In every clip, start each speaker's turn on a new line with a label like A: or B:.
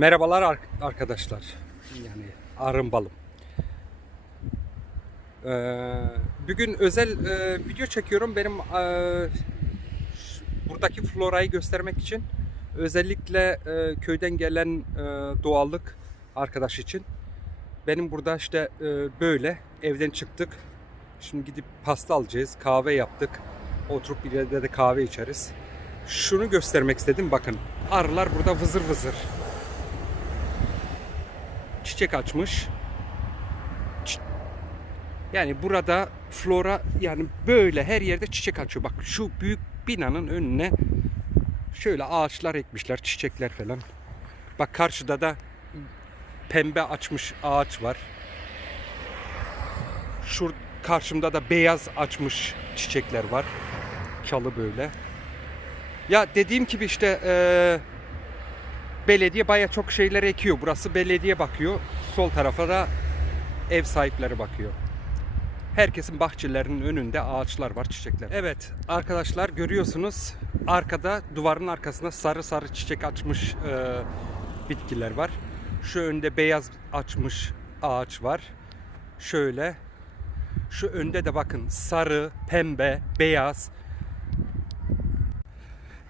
A: Merhabalar ar- arkadaşlar. Yani arın balım. Ee, bugün özel e, video çekiyorum. Benim e, buradaki florayı göstermek için. Özellikle e, köyden gelen e, doğallık arkadaş için. Benim burada işte e, böyle evden çıktık. Şimdi gidip pasta alacağız. Kahve yaptık. Oturup bir yerde de kahve içeriz. Şunu göstermek istedim. Bakın arılar burada vızır vızır çiçek açmış. Yani burada flora yani böyle her yerde çiçek açıyor. Bak şu büyük binanın önüne şöyle ağaçlar ekmişler, çiçekler falan. Bak karşıda da pembe açmış ağaç var. Şur karşımda da beyaz açmış çiçekler var. Çalı böyle. Ya dediğim gibi işte eee belediye baya çok şeyler ekiyor. Burası belediye bakıyor. Sol tarafa da ev sahipleri bakıyor. Herkesin bahçelerinin önünde ağaçlar var, çiçekler. Evet arkadaşlar görüyorsunuz arkada duvarın arkasında sarı sarı çiçek açmış e, bitkiler var. Şu önde beyaz açmış ağaç var. Şöyle şu önde de bakın sarı, pembe, beyaz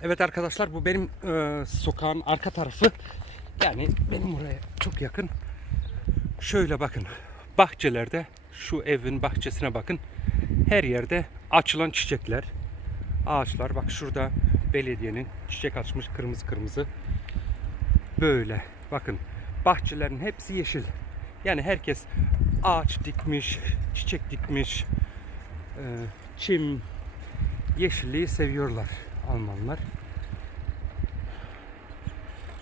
A: Evet arkadaşlar bu benim e, sokağın arka tarafı. Yani benim oraya çok yakın. Şöyle bakın. Bahçelerde şu evin bahçesine bakın. Her yerde açılan çiçekler. Ağaçlar. Bak şurada belediyenin çiçek açmış kırmızı kırmızı. Böyle. Bakın. Bahçelerin hepsi yeşil. Yani herkes ağaç dikmiş, çiçek dikmiş. e, çim, yeşilliği seviyorlar Almanlar.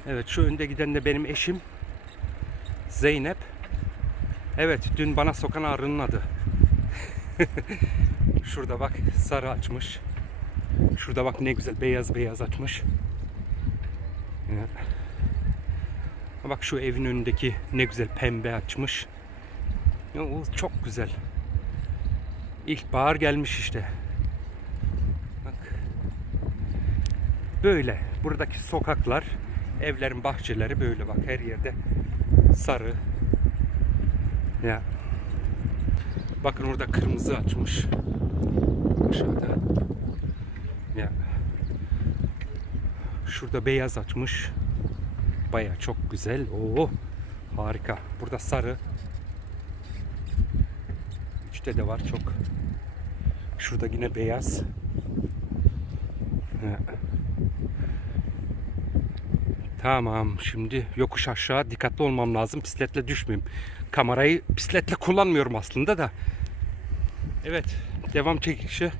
A: Evet şu önde giden de benim eşim Zeynep. Evet dün bana sokan arının adı. Şurada bak sarı açmış. Şurada bak ne güzel beyaz beyaz açmış. Bak şu evin önündeki ne güzel pembe açmış. O çok güzel. İlkbahar gelmiş işte. Bak. Böyle. Buradaki sokaklar, evlerin bahçeleri böyle bak her yerde sarı. Ya. Bakın orada kırmızı açmış. Aşağıda. Ya. Şurada beyaz açmış. Baya çok güzel. Oo. Harika. Burada sarı. İçte de var çok. Şurada yine beyaz. Ya. Tamam şimdi yokuş aşağı dikkatli olmam lazım bisikletle düşmeyeyim. Kamerayı bisikletle kullanmıyorum aslında da. Evet devam çekişi.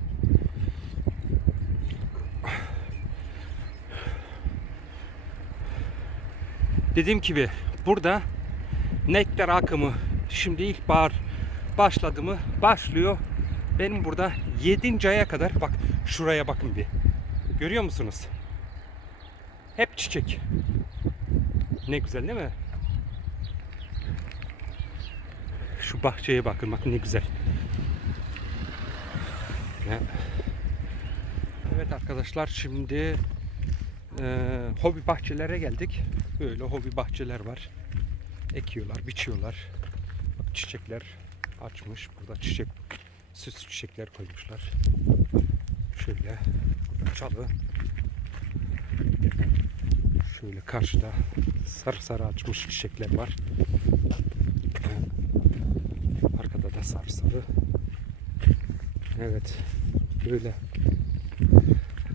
A: Dediğim gibi burada nektar akımı şimdi ilkbahar başladı mı başlıyor. Benim burada 7. aya kadar bak şuraya bakın bir. Görüyor musunuz? Hep çiçek. Ne güzel değil mi? Şu bahçeye bakın bak ne güzel. Evet arkadaşlar şimdi e, hobi bahçelere geldik. Böyle hobi bahçeler var. Ekiyorlar, biçiyorlar. Bak çiçekler açmış. Burada çiçek, süs çiçekler koymuşlar. Şöyle çalı. Şöyle karşıda sarı sarı açmış çiçekler var. Arkada da sarı sarı. Evet. Böyle.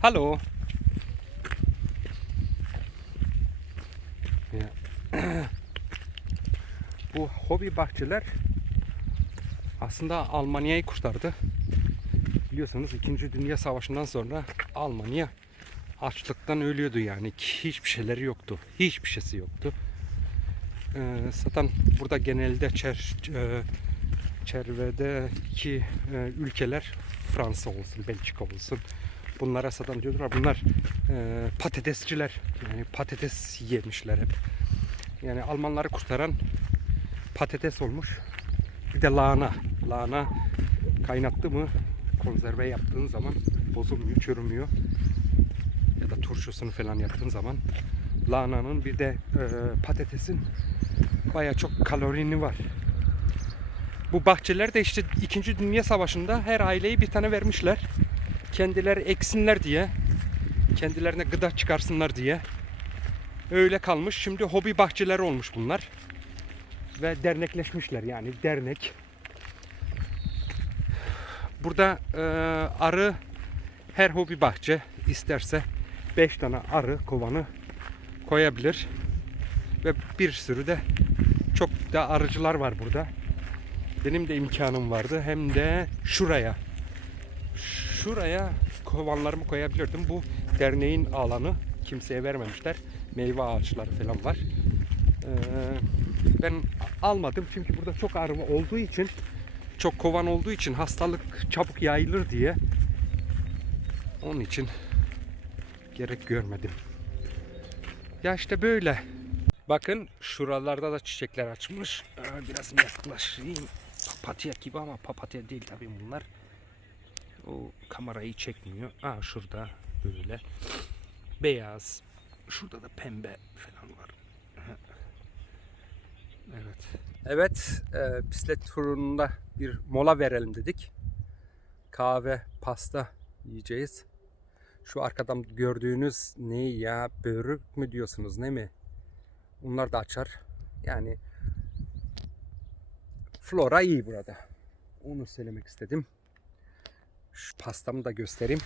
A: Hallo. Bu hobi bahçeler aslında Almanya'yı kurtardı. Biliyorsunuz 2. Dünya Savaşı'ndan sonra Almanya açlıktan ölüyordu yani. Hiçbir şeyleri yoktu. Hiçbir şeysi yoktu. Ee, zaten burada genelde çer, e, çevredeki e, ülkeler Fransa olsun, Belçika olsun. Bunlara zaten diyorlar bunlar e, patatesçiler. Yani patates yemişler hep. Yani Almanları kurtaran patates olmuş. Bir de lahana. Lahana kaynattı mı konserve yaptığın zaman bozulmuyor, çürümüyor. Turşusunu falan yaptığın zaman lahananın bir de e, patatesin baya çok kalorini var. Bu bahçeler de işte 2. Dünya Savaşı'nda her aileyi bir tane vermişler. Kendileri eksinler diye. Kendilerine gıda çıkarsınlar diye. Öyle kalmış. Şimdi hobi bahçeleri olmuş bunlar. Ve dernekleşmişler yani dernek. Burada e, arı her hobi bahçe isterse 5 tane arı kovanı koyabilir. Ve bir sürü de çok da arıcılar var burada. Benim de imkanım vardı. Hem de şuraya. Şuraya kovanlarımı koyabilirdim. Bu derneğin alanı. Kimseye vermemişler. Meyve ağaçları falan var. Ee, ben almadım çünkü burada çok arı olduğu için çok kovan olduğu için hastalık çabuk yayılır diye onun için gerek görmedim. Ya işte böyle. Bakın şuralarda da çiçekler açmış. Ee, Biraz yaklaşayım. Papatya gibi ama papatya değil tabii bunlar. O kamerayı çekmiyor. Aa şurada böyle. Beyaz. Şurada da pembe falan var. Evet. Evet, e, bisiklet turunda bir mola verelim dedik. Kahve, pasta yiyeceğiz. Şu arkadan gördüğünüz ne ya? Börük mü diyorsunuz ne mi? Bunlar da açar. Yani flora iyi burada. Onu söylemek istedim. Şu pastamı da göstereyim.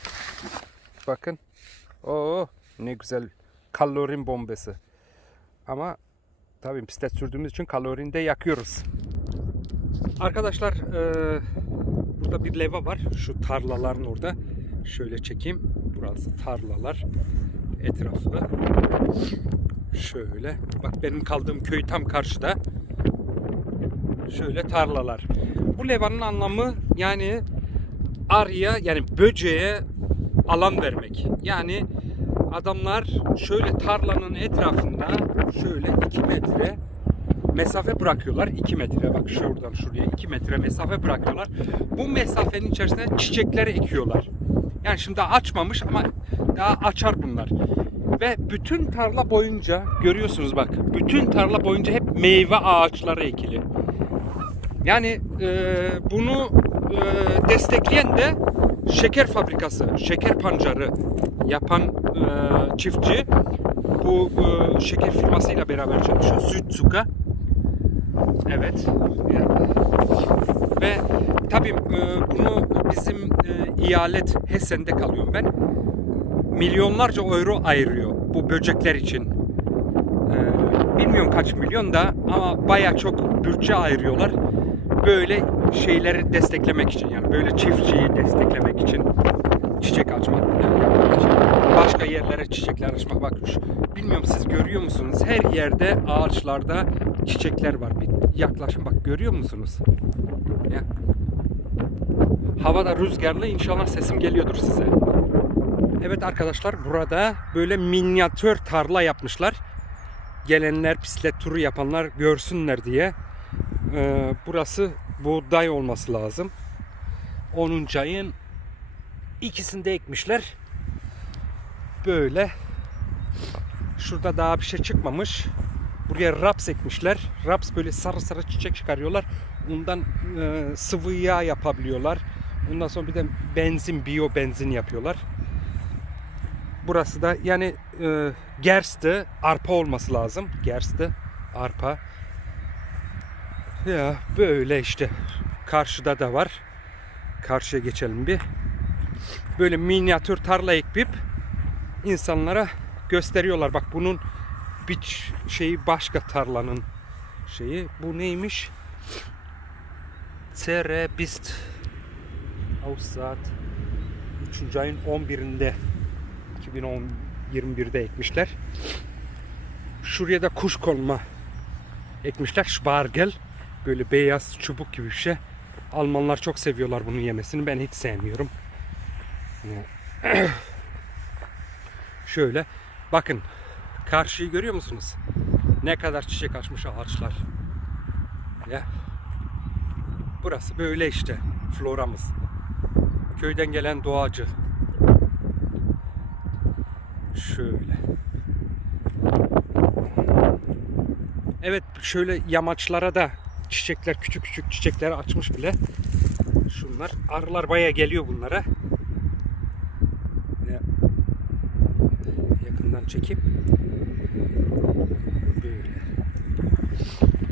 A: Bakın. Oo ne güzel kalorin bombası. Ama tabii bisiklet sürdüğümüz için kalorini de yakıyoruz. Arkadaşlar eee, burada bir leva var. Şu tarlaların orada. Şöyle çekeyim. Burası tarlalar. Etrafı. Şöyle. Bak benim kaldığım köy tam karşıda. Şöyle tarlalar. Bu levanın anlamı yani arıya yani böceğe alan vermek. Yani adamlar şöyle tarlanın etrafında şöyle 2 metre mesafe bırakıyorlar. 2 metre bak şuradan şuraya 2 metre mesafe bırakıyorlar. Bu mesafenin içerisine çiçekleri ekiyorlar. Yani şimdi daha açmamış ama daha açar bunlar. Ve bütün tarla boyunca görüyorsunuz bak. Bütün tarla boyunca hep meyve ağaçları ekili. Yani e, bunu e, destekleyen de şeker fabrikası, şeker pancarı yapan e, çiftçi bu e, şeker firmasıyla beraber çalışıyor. Sütsuka. Evet. Ve tabii e, bunu bizim e, iyalet Hessen'de kalıyorum ben. Milyonlarca euro ayırıyor bu böcekler için. E, bilmiyorum kaç milyon da ama baya çok bütçe ayırıyorlar. Böyle şeyleri desteklemek için yani böyle çiftçiyi desteklemek için çiçek açmak için başka yerlere çiçekler açmak bak bilmiyorum siz görüyor musunuz her yerde ağaçlarda çiçekler var bir yaklaşın bak görüyor musunuz ya havada rüzgarlı inşallah sesim geliyordur size evet arkadaşlar burada böyle minyatür tarla yapmışlar gelenler bisiklet turu yapanlar görsünler diye Ee, burası buğday olması lazım 10. ayın ikisinde ekmişler. Böyle. Şurada daha bir şey çıkmamış. Buraya raps ekmişler. Raps böyle sarı sarı çiçek çıkarıyorlar. Ondan e, sıvı yağ yapabiliyorlar. Ondan sonra bir de benzin, biyo benzin yapıyorlar. Burası da yani e, Gerst'ı arpa olması lazım. Gerst'ı arpa. Ya böyle işte. Karşıda da var. Karşıya geçelim bir. Böyle minyatür tarla ekip insanlara gösteriyorlar. Bak bunun bir şeyi başka tarlanın şeyi. Bu neymiş? Cerebist Aussaat 3. ayın 11'inde 2021'de ekmişler. Şuraya da kuş konma ekmişler. Spargel. Böyle beyaz çubuk gibi bir şey. Almanlar çok seviyorlar bunu yemesini. Ben hiç sevmiyorum. Şöyle bakın karşıyı görüyor musunuz? Ne kadar çiçek açmış ağaçlar. Ya. Burası böyle işte floramız. Köyden gelen doğacı. Şöyle. Evet şöyle yamaçlara da çiçekler küçük küçük çiçekler açmış bile. Şunlar arılar baya geliyor bunlara. Ya- Yakından çekip böyle.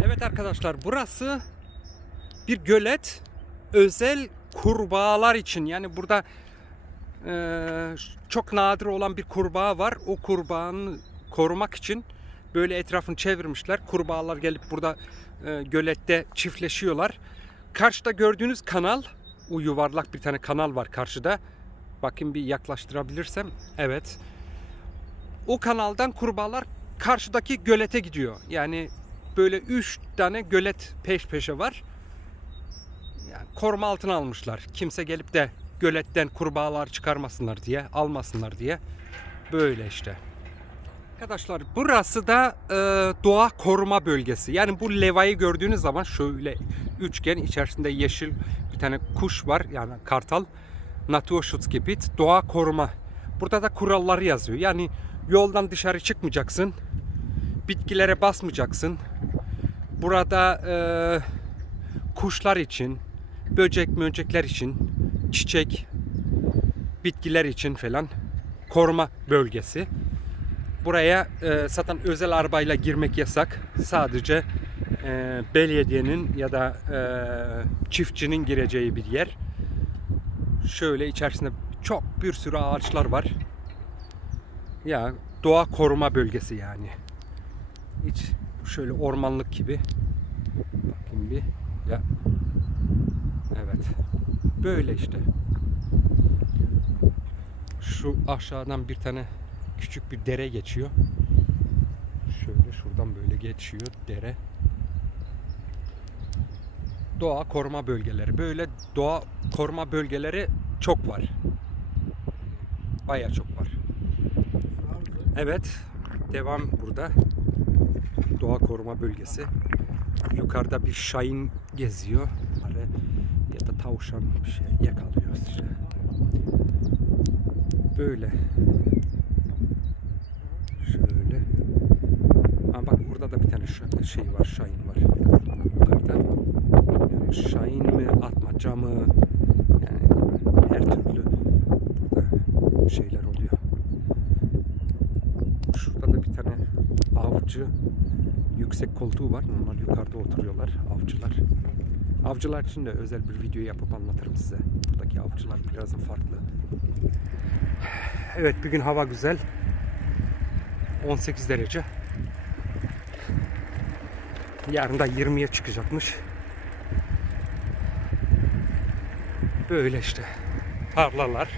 A: Evet arkadaşlar burası bir gölet özel kurbağalar için yani burada eee, çok nadir olan bir kurbağa var. O kurbağanı korumak için böyle etrafını çevirmişler. Kurbağalar gelip burada e, gölette çiftleşiyorlar. Karşıda gördüğünüz kanal, o yuvarlak bir tane kanal var karşıda. Bakın bir yaklaştırabilirsem. Evet. O kanaldan kurbağalar karşıdaki gölete gidiyor. Yani böyle 3 tane gölet peş peşe var. Yani koruma altına almışlar. Kimse gelip de göletten kurbağalar çıkarmasınlar diye, almasınlar diye. Böyle işte. Arkadaşlar burası da e, doğa koruma bölgesi. Yani bu levayı gördüğünüz zaman şöyle üçgen içerisinde yeşil bir tane kuş var. Yani kartal. Naturschutzgebiet doğa koruma. Burada da kuralları yazıyor. Yani yoldan dışarı çıkmayacaksın. Bitkilere basmayacaksın. Burada e, kuşlar için, böcek möcekler için, çiçek, bitkiler için falan koruma bölgesi. Buraya e, zaten özel arabayla girmek yasak. Sadece e, belediyenin ya da e, çiftçinin gireceği bir yer. Şöyle içerisinde çok bir sürü ağaçlar var. Ya doğa koruma bölgesi yani. Hiç şöyle ormanlık gibi. Bakayım bir. Ya. Evet. Böyle işte. Şu aşağıdan bir tane küçük bir dere geçiyor. Şöyle şuradan böyle geçiyor dere. Doğa koruma bölgeleri. Böyle doğa koruma bölgeleri çok var. Baya çok var. Evet. Devam burada. Doğa koruma bölgesi. Yukarıda bir şahin geziyor. Ya da tavşan bir şey yakalıyor. Böyle. Şöyle. Ha bak burada da bir tane şey var, şahin var. Yukarıda. Yani şahin mi, atmaca mı? Yani her türlü şeyler oluyor. Şurada da bir tane avcı yüksek koltuğu var. Normal yukarıda oturuyorlar avcılar. Avcılar için de özel bir video yapıp anlatırım size. Buradaki avcılar biraz farklı. Evet bugün hava güzel. 18 derece. Yarın da 20'ye çıkacakmış. Böyle işte. Tarlalar.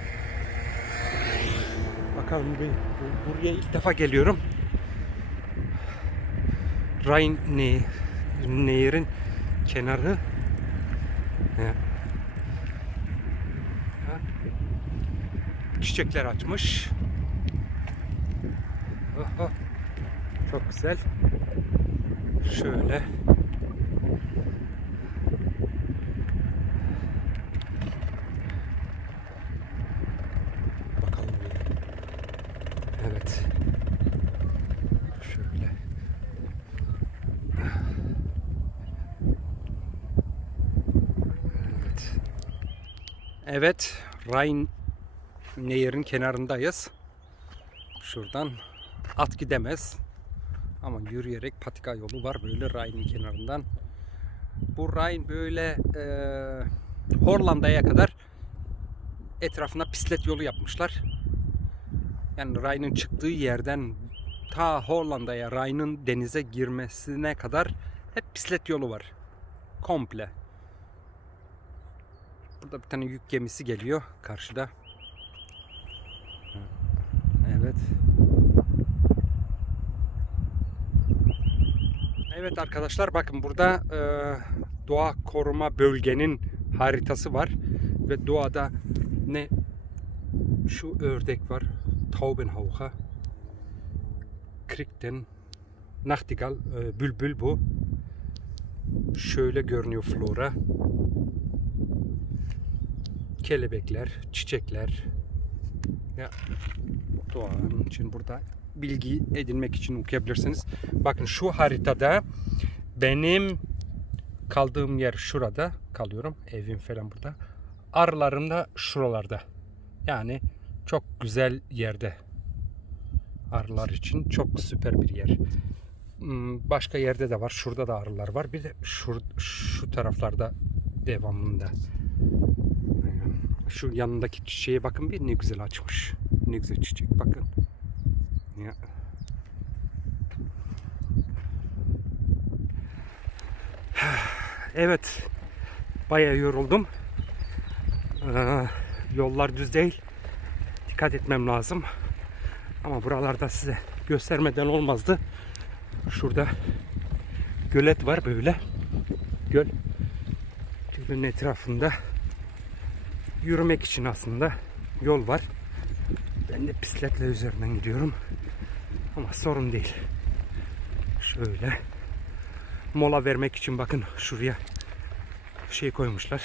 A: Bakalım bir, bu- buraya ilk defa geliyorum. Rhein ne, Nehir'in kenarı. Çiçekler açmış. Çok güzel. Şöyle. Bakalım bir. Evet. Şöyle. Evet. Evet. Rhein Nehir'in kenarındayız. Şuradan at gidemez. Ama yürüyerek patika yolu var böyle Rhine'in kenarından. Bu Rhine böyle e, Hollanda'ya kadar etrafına pislet yolu yapmışlar. Yani Rhine'ın çıktığı yerden ta Hollanda'ya Rhine'ın denize girmesine kadar hep pislet yolu var. Komple. Burada bir tane yük gemisi geliyor karşıda. Evet. Evet arkadaşlar bakın burada e, doğa koruma bölgenin haritası var ve doğada ne şu ördek var Taubenhaucher Krikten Nachtigall e, bülbül bu şöyle görünüyor flora kelebekler çiçekler ya doğanın için burada bilgi edinmek için okuyabilirsiniz. Bakın şu haritada benim kaldığım yer şurada kalıyorum. Evim falan burada. Arılarım da şuralarda. Yani çok güzel yerde. Arılar için çok süper bir yer. Hmm, Başka yerde de var. Şurada da arılar var. Bir de şu, şu taraflarda devamında. Şu yanındaki çiçeğe bakın bir ne güzel açmış. Ne güzel çiçek bakın. Ya. Evet. Bayağı yoruldum. Ee, yollar düz değil. Dikkat etmem lazım. Ama buralarda size göstermeden olmazdı. Şurada gölet var böyle. Göl. Gölün etrafında yürümek için aslında yol var. Ben de bisikletle üzerinden gidiyorum. Ama sorun değil. Şöyle mola vermek için bakın şuraya şey koymuşlar.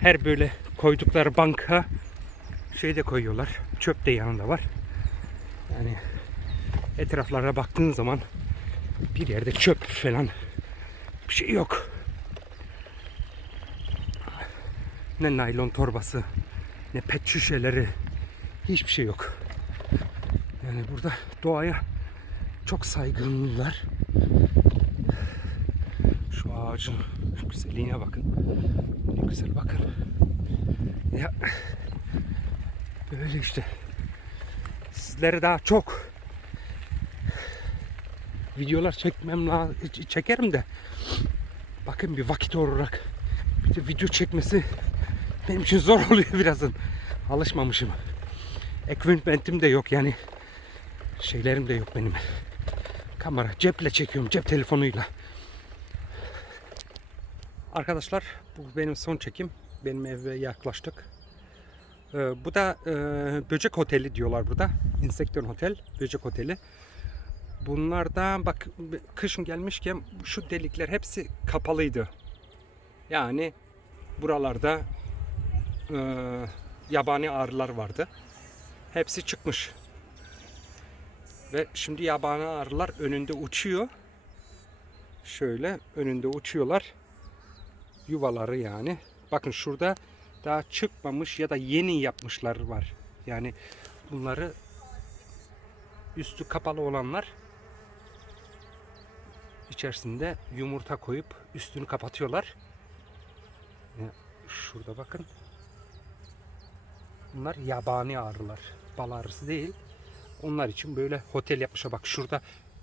A: Her böyle koydukları banka şey de koyuyorlar. Çöp de yanında var. Yani etraflara baktığın zaman bir yerde çöp falan bir şey yok. Ne naylon torbası, ne pet şişeleri, hiçbir şey yok. Yani burada doğaya çok saygınlar. Şu ağacın güzelliğine bakın. Ne güzel bakın. Ya böyle işte. Sizlere daha çok videolar çekmem lazım. Çekerim de. Bakın bir vakit olarak bir de video çekmesi benim için zor oluyor birazın. Alışmamışım. Equipment'im de yok yani. Şeylerim de yok benim. Kamera ceple çekiyorum cep telefonuyla. Arkadaşlar bu benim son çekim. Benim eve yaklaştık. Ee, bu da e, böcek oteli diyorlar burada. Insekton Hotel, böcek oteli. Bunlardan bak kışın gelmişken şu delikler hepsi kapalıydı. Yani buralarda e, yabani arılar vardı. Hepsi çıkmış. Ve şimdi yabani arılar önünde uçuyor. Şöyle önünde uçuyorlar. Yuvaları yani. Bakın şurada daha çıkmamış ya da yeni yapmışlar var. Yani bunları üstü kapalı olanlar içerisinde yumurta koyup üstünü kapatıyorlar. Şurada bakın. Bunlar yabani arılar. Bal arısı değil. Onlar için böyle otel yapmışlar. Bak şurada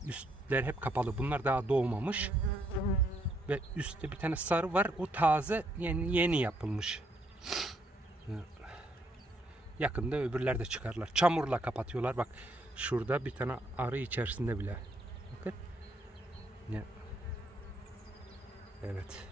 A: üstler hep kapalı. Bunlar daha doğmamış. Ve üstte bir tane sarı var. O taze yeni, yeni yapılmış. Yakında öbürler de çıkarlar. Çamurla kapatıyorlar. Bak şurada bir tane arı içerisinde bile. Bakın. Evet.